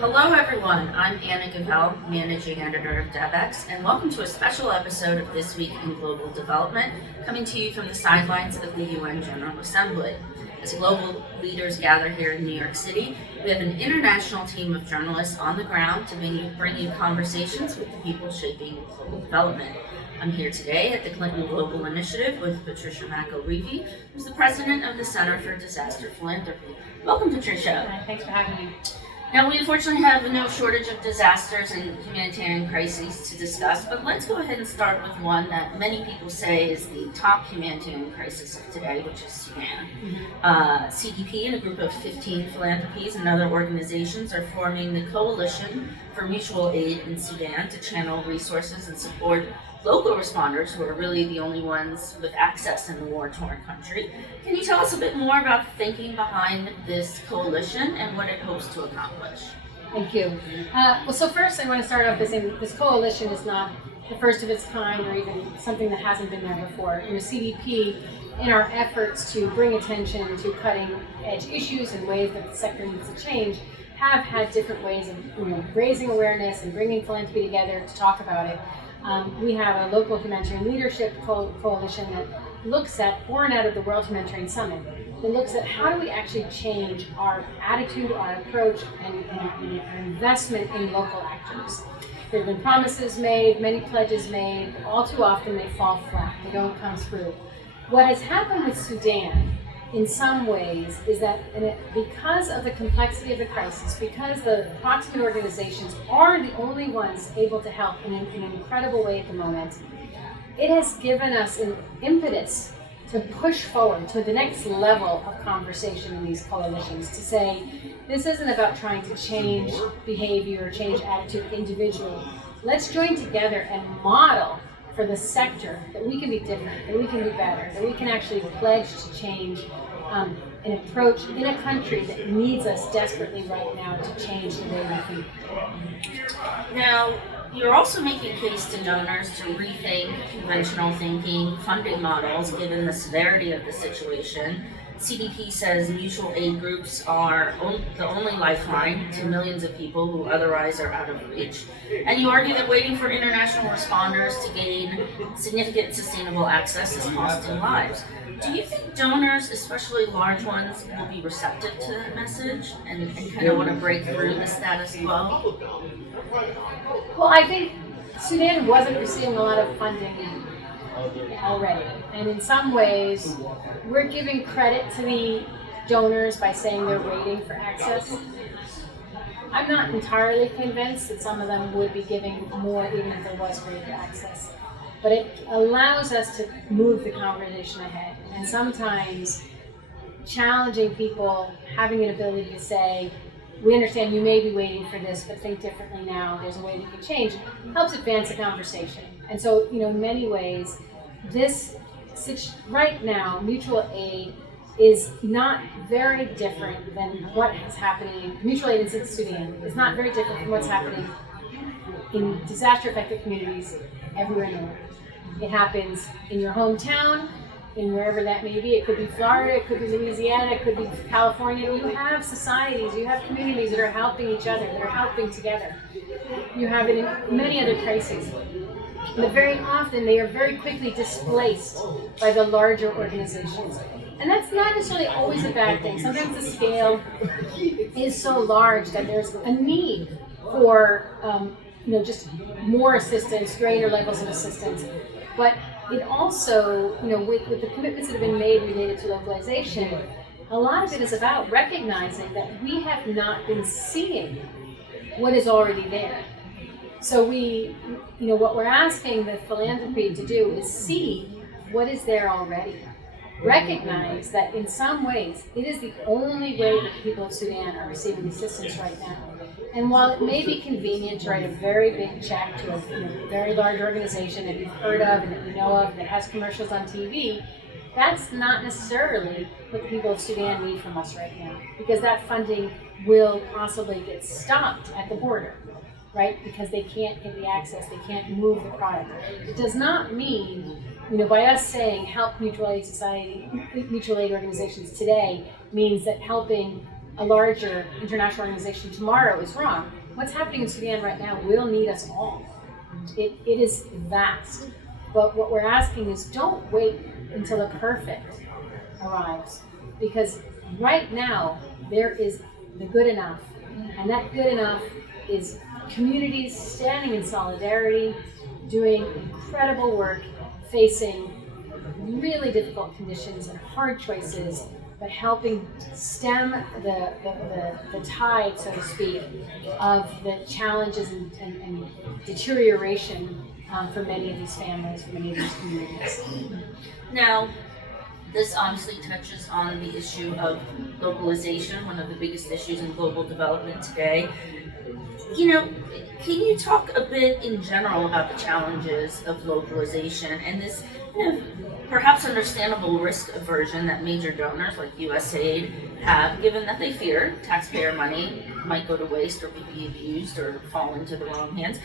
Hello everyone, I'm Anna Gavel, Managing Editor of Devex, and welcome to a special episode of This Week in Global Development, coming to you from the sidelines of the UN General Assembly. As global leaders gather here in New York City, we have an international team of journalists on the ground to bring you conversations with the people shaping global development. I'm here today at the Clinton Global Initiative with Patricia McIlreavy, who's the president of the Center for Disaster Philanthropy. Welcome, Patricia. Hi, thanks for having me. Now, we unfortunately have no shortage of disasters and humanitarian crises to discuss, but let's go ahead and start with one that many people say is the top humanitarian crisis of today, which is Sudan. CDP and a group of 15 philanthropies and other organizations are forming the Coalition for Mutual Aid in Sudan to channel resources and support local responders, who are really the only ones with access in the war-torn country. Can you tell us a bit more about the thinking behind this coalition and what it hopes to accomplish? Thank you. So first I want to start off by saying this coalition is not the first of its kind or even something that hasn't been there before. In the CDP, in our efforts to bring attention to cutting-edge issues and ways that the sector needs to change, have had different ways of raising awareness and bringing philanthropy together to talk about it. We have a local humanitarian leadership coalition that looks at, born out of the World Humanitarian Summit, that looks at how do we actually change our attitude, our approach, and our investment in local actors. There have been promises made, many pledges made, but all too often they fall flat, they don't come through. What has happened with Sudan, in some ways, is that because of the complexity of the crisis, because the proximate organizations are the only ones able to help in an incredible way at the moment, it has given us an impetus to push forward to the next level of conversation in these coalitions, to say, this isn't about trying to change behavior or change attitude individually. Let's join together and model for the sector that we can be different, that we can be better, that we can actually pledge to change an approach in a country that needs us desperately right now to change the way we think. Now, you're also making a case to donors to rethink conventional thinking, funding models, given the severity of the situation. CDP says mutual aid groups are the only lifeline to millions of people who otherwise are out of reach. And you argue that waiting for international responders to gain significant sustainable access is costing lives. Do you think donors, especially large ones, will be receptive to that message and kind of want to break through the status quo? Well, I think Sudan wasn't receiving a lot of funding already. And in some ways, we're giving credit to the donors by saying they're waiting for access. I'm not entirely convinced that some of them would be giving more even if there was greater access. But it allows us to move the conversation ahead. And sometimes challenging people, having an ability to say, we understand you may be waiting for this, but think differently now, there's a way that you can change, helps advance the conversation. And so, in many ways, right now, mutual aid is not very different than what is happening. Mutual aid in Sudan is not very different from what's happening in disaster-affected communities everywhere in the world. It happens in your hometown, in wherever that may be. It could be Florida, it could be Louisiana, it could be California. You have societies, you have communities that are helping each other, that are helping together. You have it in many other crises. But very often they are very quickly displaced by the larger organizations. And that's not necessarily always a bad thing. Sometimes the scale is so large that there's a need for just more assistance, greater levels of assistance. But it also, with the commitments that have been made related to localization, a lot of it is about recognizing that we have not been seeing what is already there. So what we're asking the philanthropy to do is see what is there already. Recognize that in some ways, it is the only way that the people of Sudan are receiving assistance right now. And while it may be convenient to write a very big check to a very large organization that you've heard of and that you know of that has commercials on TV, that's not necessarily what the people of Sudan need from us right now, because that funding will possibly get stopped at the border, right? Because they can't get the access, they can't move the product. It does not mean, by us saying help mutual aid organizations today means that helping a larger international organization tomorrow is wrong. What's happening in Sudan right now will need us all. It is vast. But what we're asking is don't wait until the perfect arrives. Because right now, there is the good enough. And that good enough is communities standing in solidarity, doing incredible work, facing really difficult conditions and hard choices, but helping stem the tide, so to speak, of the challenges and deterioration for many of these families, for many of these communities. Now, this obviously touches on the issue of localization, one of the biggest issues in global development today. Can you talk a bit in general about the challenges of localization and this perhaps understandable risk aversion that major donors like USAID have, given that they fear taxpayer money might go to waste or be abused or fall into the wrong hands?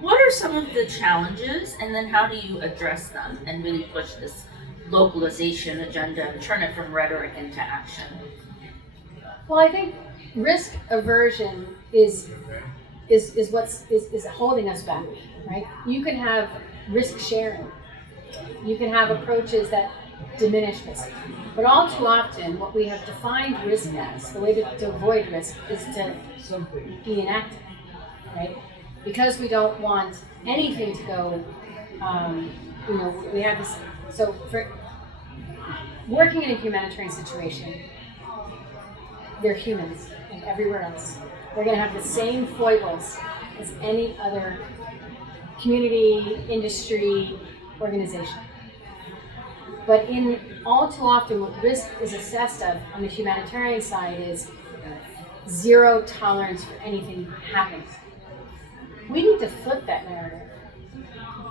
What are some of the challenges, and then how do you address them and really push this localization agenda and turn it from rhetoric into action? Well, I think risk aversion is what's holding us back, right? You can have risk sharing. You can have approaches that diminish risk. But all too often, what we have defined risk as, the way to avoid risk, is to be inactive, right? Because we don't want anything to go, we have this, so for working in a humanitarian situation, they're humans, like everywhere else. They're going to have the same foibles as any other community, industry, organization. But in all too often, what risk is assessed of on the humanitarian side is zero tolerance for anything happening. We need to flip that narrative.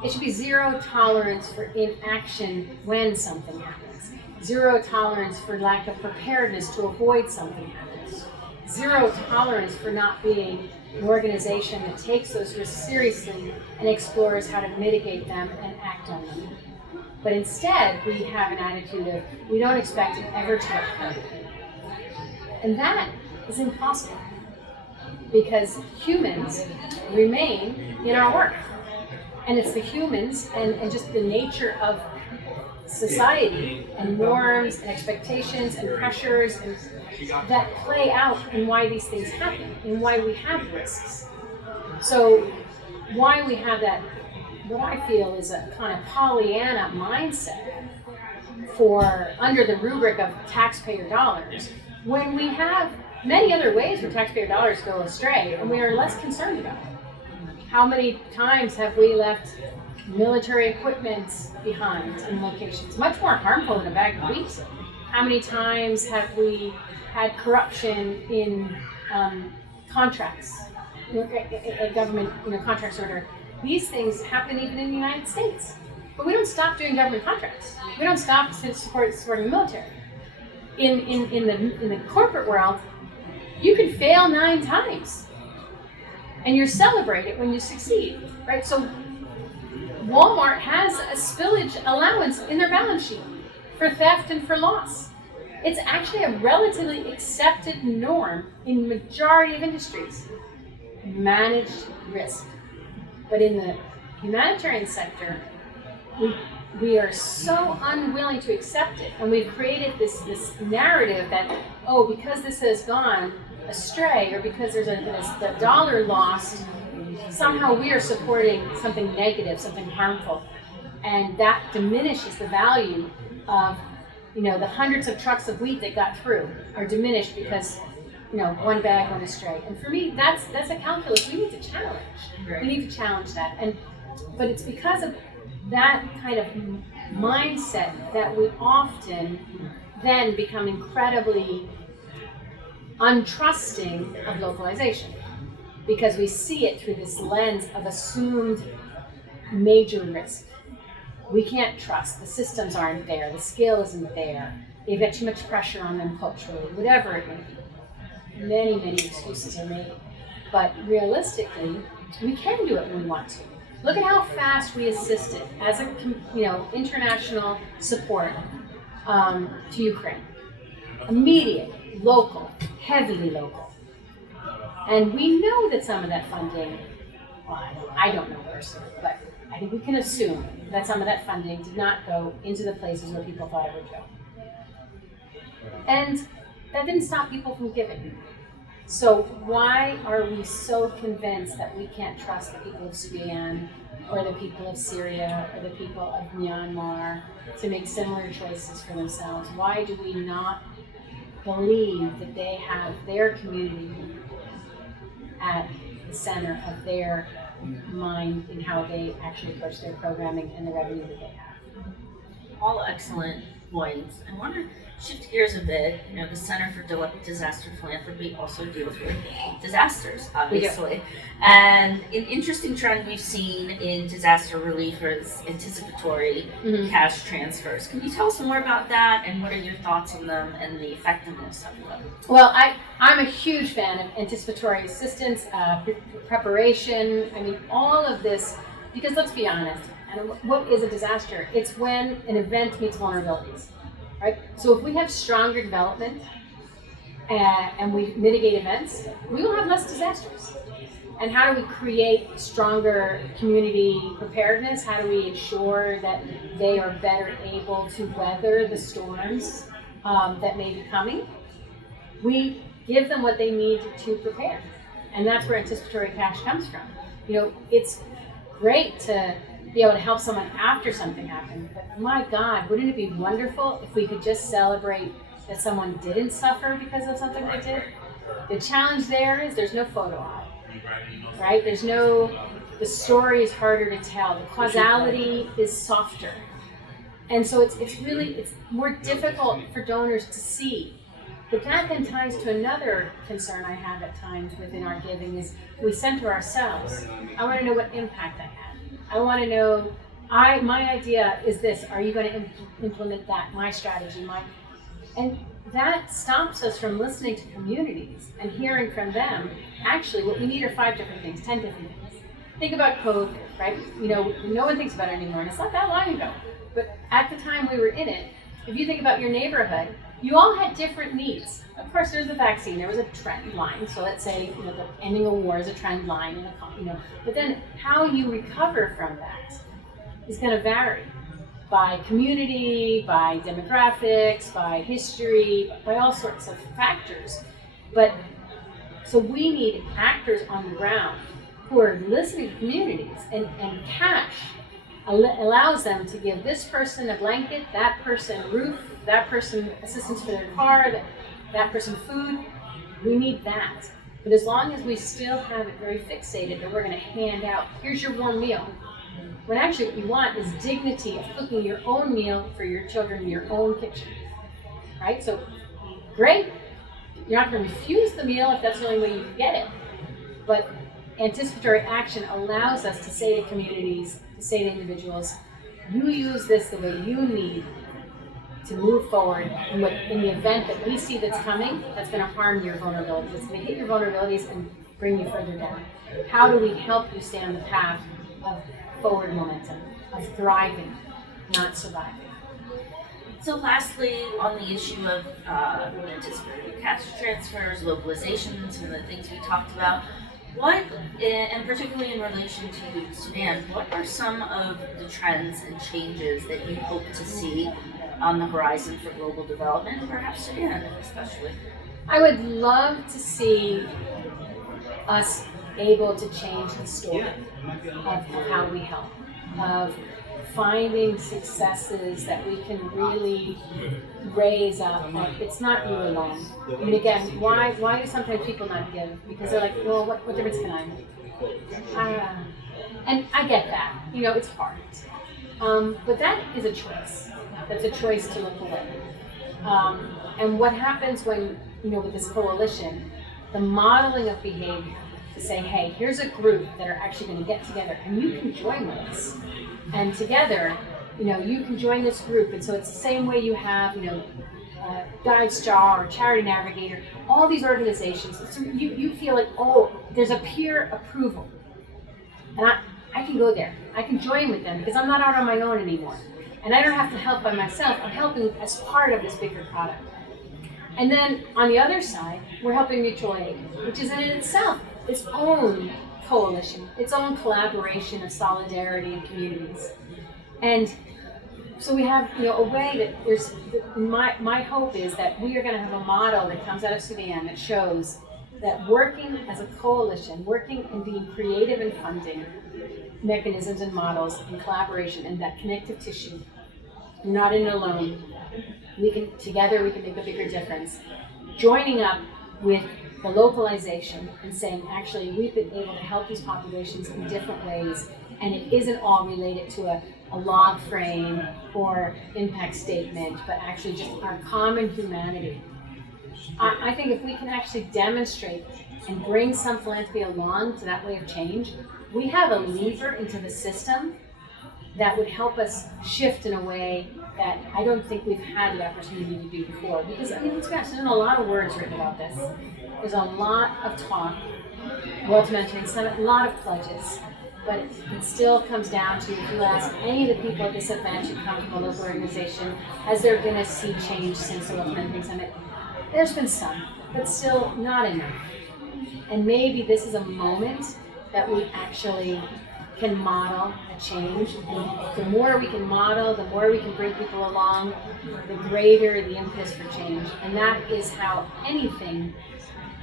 It should be zero tolerance for inaction when something happens. Zero tolerance for lack of preparedness to avoid something happening. Zero tolerance for not being an organization that takes those risks seriously and explores how to mitigate them and act on them. But instead, we have an attitude of, we don't expect it ever to occur. And that is impossible, because humans remain in our work. And it's the humans and just the nature of society and norms and expectations and pressures and that play out in why these things happen and why we have risks. So why we have that, what I feel is a kind of Pollyanna mindset for under the rubric of taxpayer dollars, when we have many other ways where taxpayer dollars go astray and we are less concerned about it. How many times have we left military equipment behind in locations? Much more harmful than a bag of wheat. How many times have we had corruption in contracts, a government contracts order? These things happen even in the United States. But we don't stop doing government contracts. We don't stop supporting the military. In the corporate world, you can fail 9 times. And you're celebrated when you succeed, right? So Walmart has a spillage allowance in their balance sheet for theft and for loss. It's actually a relatively accepted norm in the majority of industries. Managed risk. But in the humanitarian sector, we are so unwilling to accept it. And we've created this narrative that, because this has gone astray, or because there's the dollar lost, somehow we are supporting something negative, something harmful. And that diminishes the value of, the hundreds of trucks of wheat that got through are diminished because, one bag went astray. And for me, that's a calculus we need to challenge. Right. We need to challenge that. But it's because of that kind of mindset that we often then become incredibly untrusting of localization, because we see it through this lens of assumed major risk. We can't trust. The systems aren't there. The skill isn't there. They've got too much pressure on them culturally, whatever it may be. Many, many excuses are made. But realistically, we can do it when we want to. Look at how fast we assisted as international support to Ukraine. Immediate. local, heavily local. And we know that some of that funding, well, I don't know personally, but I think we can assume that some of that funding did not go into the places where people thought it would go. And that didn't stop people from giving. So why are we so convinced that we can't trust the people of Sudan or the people of Syria or the people of Myanmar to make similar choices for themselves? Why do we not believe that they have their community at the center of their mind in how they actually approach their programming and the revenue that they have? All excellent points. I want to shift gears a bit. The Center for Disaster Philanthropy also deals with disasters, obviously. And an interesting trend we've seen in disaster relief is anticipatory cash transfers. Can you tell us more about that, and what are your thoughts on them and the effectiveness of them? Well, I'm a huge fan of anticipatory assistance, preparation. I mean, all of this, because let's be honest, and what is a disaster? It's when an event meets vulnerabilities. Right? So if we have stronger development and we mitigate events, we will have less disasters. And how do we create stronger community preparedness? How do we ensure that they are better able to weather the storms that may be coming? We give them what they need to prepare. And that's where anticipatory cash comes from. It's great to be able to help someone after something happened. But my God, wouldn't it be wonderful if we could just celebrate that someone didn't suffer because of something they did? The challenge there is there's no photo op, right? The story is harder to tell. The causality is softer. And so it's more difficult for donors to see. But that then ties to another concern I have at times within our giving is we center ourselves. I want to know what impact I had. I want to know, my idea is this, are you going to implement that, my strategy, and that stops us from listening to communities and hearing from them. Actually, what we need are 5 different things, 10 different things. Think about COVID, right? No one thinks about it anymore, and it's not that long ago. But at the time we were in it, if you think about your neighborhood, you all had different needs. Of course, there's a vaccine, there was a trend line. So let's say, the ending a war is a trend line, but then how you recover from that is going to vary by community, by demographics, by history, by all sorts of factors. But so we need actors on the ground who are listening to communities, and cash allows them to give this person a blanket, that person roof, that person assistance for their car, that person food. We need that. But as long as we still have it very fixated that we're going to hand out, here's your warm meal, when actually what you want is dignity of cooking your own meal for your children in your own kitchen. Right? So, great. You're not going to refuse the meal if that's the only way you can get it. But anticipatory action allows us to say to communities, to say to individuals, you use this the way you need to move forward in the event that we see that's coming, that's going to harm your vulnerabilities. It's going to hit your vulnerabilities and bring you further down. How do we help you stay on the path of forward momentum, of thriving, not surviving? So lastly, on the issue of anticipatory cash transfers, localization, some of the things we talked about, what, and particularly in relation to Sudan, what are some of the trends and changes that you hope to see on the horizon for global development, and perhaps Sudan especially? I would love to see us able to change the story of how we help, of finding successes that we can really raise up. Like, it's not you alone. I mean, again, why do sometimes people not give? Because they're like, well, what difference can I make? And I get that. It's hard. But that is a choice. That's a choice to look away. And what happens when, with this coalition, the modeling of behavior, to say, hey, here's a group that are actually going to get together and you can join with us. And together, you can join this group. And so it's the same way you have, Guide Star or Charity Navigator, all these organizations. So you feel like, oh, there's a peer approval. And I can go there. I can join with them because I'm not out on my own anymore. And I don't have to help by myself. I'm helping as part of this bigger product. And then on the other side, we're helping mutual aid, which is in itself its own coalition, its own collaboration of solidarity and communities. And so we have, a way that there's, my hope is that we are going to have a model that comes out of Sudan that shows that working as a coalition, working and being creative in funding mechanisms and models and collaboration and that connective tissue, not in it alone. Together we can make a bigger difference. Joining up with the localization and saying, actually, we've been able to help these populations in different ways, and it isn't all related to a log frame or impact statement, but actually just our common humanity. I think if we can actually demonstrate and bring some philanthropy along to that way of change, we have a lever into the system that would help us shift in a way that I don't think we've had the opportunity to do before. Because, let's be honest, there's a lot of words written about this. There's a lot of talk, World Humanitarian Summit, a lot of pledges. But it still comes down to, if you ask any of the people at this event who come from a local organization, has there been a sea change since the World Humanitarian Summit? There's been some, but still not enough. And maybe this is a moment that we actually can model a change. The more we can model, the more we can bring people along, the greater the impetus for change. And that is how anything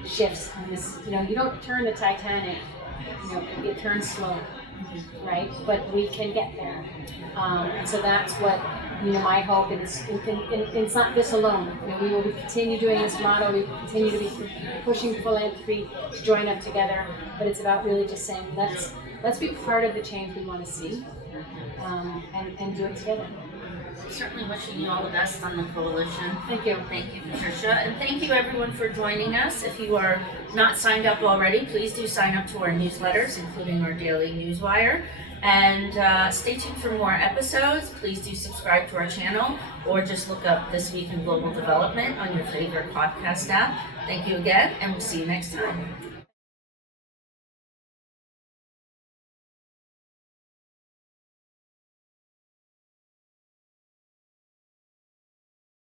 shifts in this. You don't turn the Titanic, it turns slow, right? But we can get there. And so that's what, my hope is. It's not this alone. We will continue doing this model. We will continue to be pushing philanthropy to join up together. But it's about really just saying, let's be part of the change we want to see, and do it together. Certainly wishing you all the best on the coalition. Thank you. Thank you, Patricia. And thank you, everyone, for joining us. If you are not signed up already, please do sign up to our newsletters, including our daily newswire. And stay tuned for more episodes. Please do subscribe to our channel, or just look up This Week in Global Development on your favorite podcast app. Thank you again, and we'll see you next time.